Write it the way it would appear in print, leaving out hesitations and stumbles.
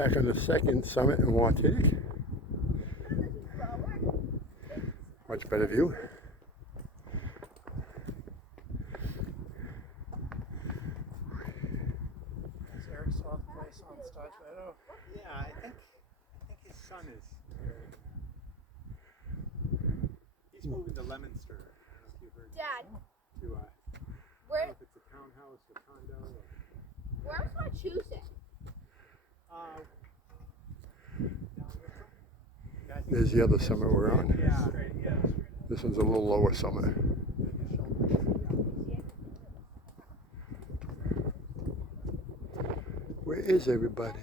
Back on the second summit in Watatic. Much better view. Is Eric's soft place on Stodge Meadow? Yeah, I think his son is here. He's moving to Leominster. I don't know if you heard. Dad, To I where don't know if it's a townhouse or condo. Or, where's my choosing? There's the other summit we're on. Yeah. This one's a little lower summit. Where is everybody?